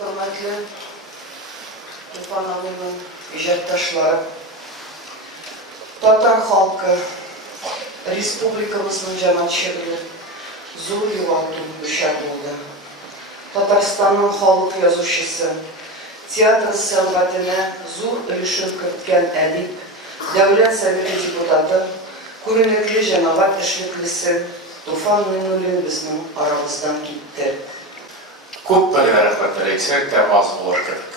hürmetli Tufan abinin icatdaşları, Tatar halkı, Respublikamızın cemaatçileri zor yuvatın düşer oldu. Tatarstan'ın halk yazıcısı, tiyatr sənğətinə zor ülüşün kırtken edip, Devlet Совeti deputatı, көрнеклі cemaat işliklisi Tufan Minulin bizning aramızdan gitti. Ko'pgina rahmatlar aytsak da oz bo'lar kerak.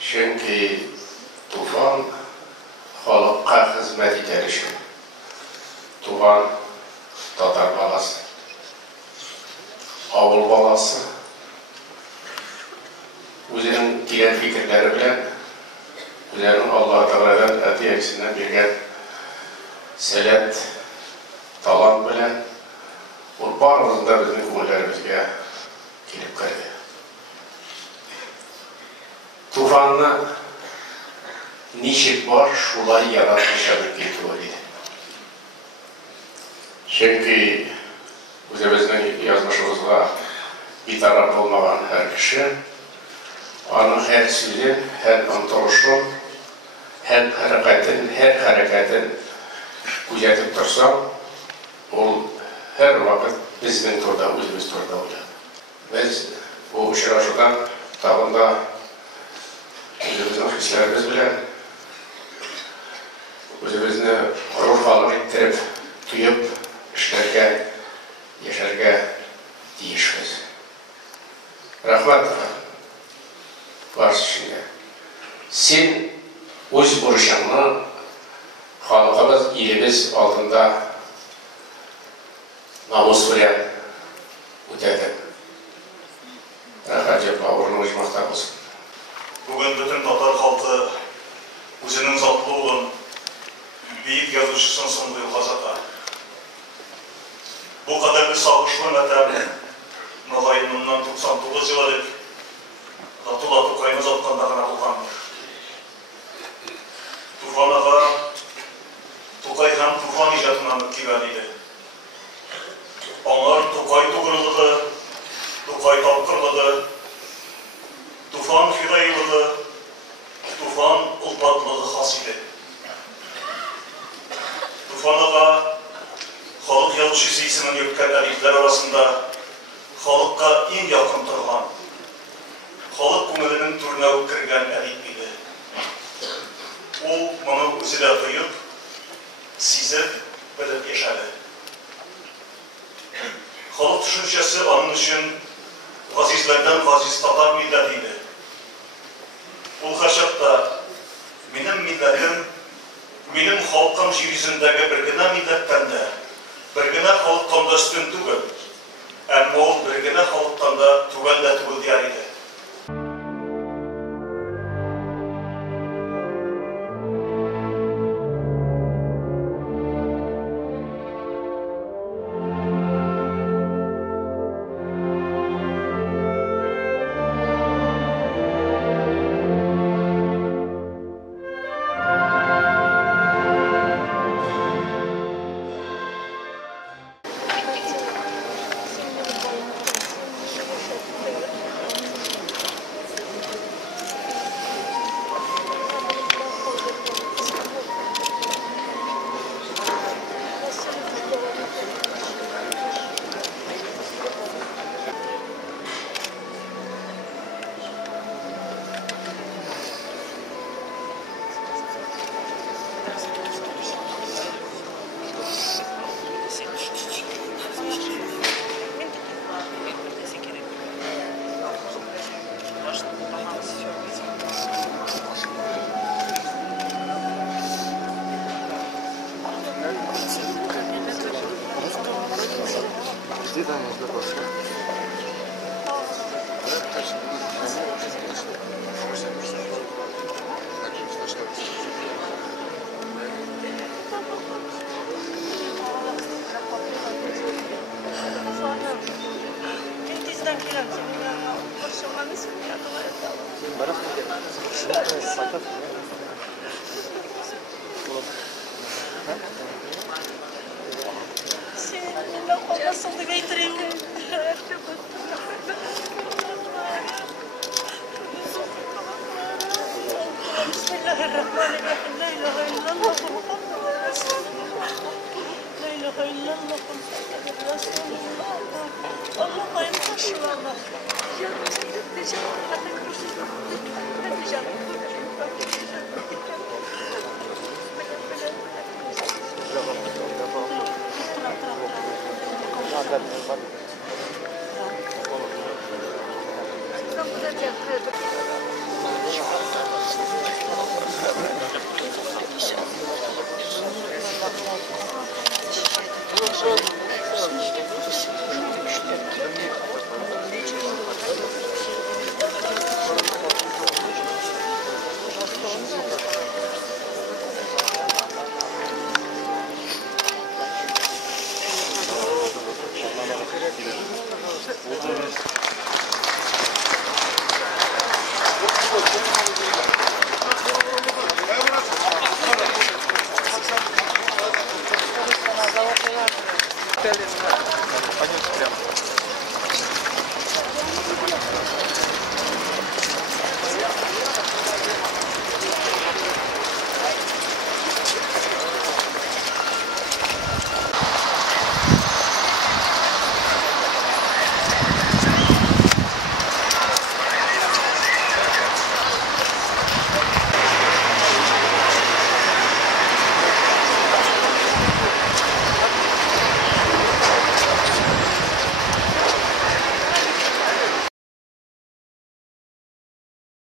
Chunki Tufan xalqqa xizmat etilishi. Tufan Tatar balasi, avul balasi, o'zining kelgan fikrlari bilan, o'zining Alloh taolodan atiyasidan bergan salat, talant bilan barımızda bizim ko'nglarimizga kelib kirdi. Tufanni nechik bor shulay yaratishadi ketdi. Chunki o'zimizning yozmishimizga betaraf bo'lmagan har kishi onun her so'zi, her intilishi, her harakatin kuzatib tursa, ol her vakit bizning turda, o'zimiz turda bo'ladi. Biz bu uchrashuvdan tag'inda o'zimizning hislarimiz bilan o'zimizni ruhlanib ettirib, tuyib, ishlarga, yasharga tiyishmiz. Rahmat. Barışına. Sen o'z burishingni xalqimiz, elimiz oldida namus bilan o'tadi. Rahmat o'rnini o'chmoqda bo'lsin. Bugun butun Tatar xalqi o'zining zotli o'g'lin, buyuk yozuvchisin so'nggi yo'qotadi. Bu qadarli sog'ishli vatan nihoyat bundan 99 yil ilk Abdullah To'qayni zotqanda g'ana bo'lgandir. Tufan ağa, To'qay ham Tufan ijodidan kelgan edi. Onlar To'qay to'g'riligi, To'qay topqirligi, Tufan fidoyiligi, Tufan ulpatligi xos edi. Tufan ağa xalq yozuvchisi ismini yutgan adiblar orasida xalqqa eng yaqin turgan, xalq ko'nglining turna kirgan adib edi. U buni o'zida tuyib, sezib, bilib yashadi. Xalq tushunchasi onun uchun azizlardan aziz Tatar millati edi. U haqda mening millatim, mening xalqim yer yuzidagi birgina millatdan-da, birgina xalqdan ustun tugul, ammo birgina xalqdan da tugul deyar edi. Sì, non ho passato dei 3 minuti. Eyvallah. Canım teşekkür ederim.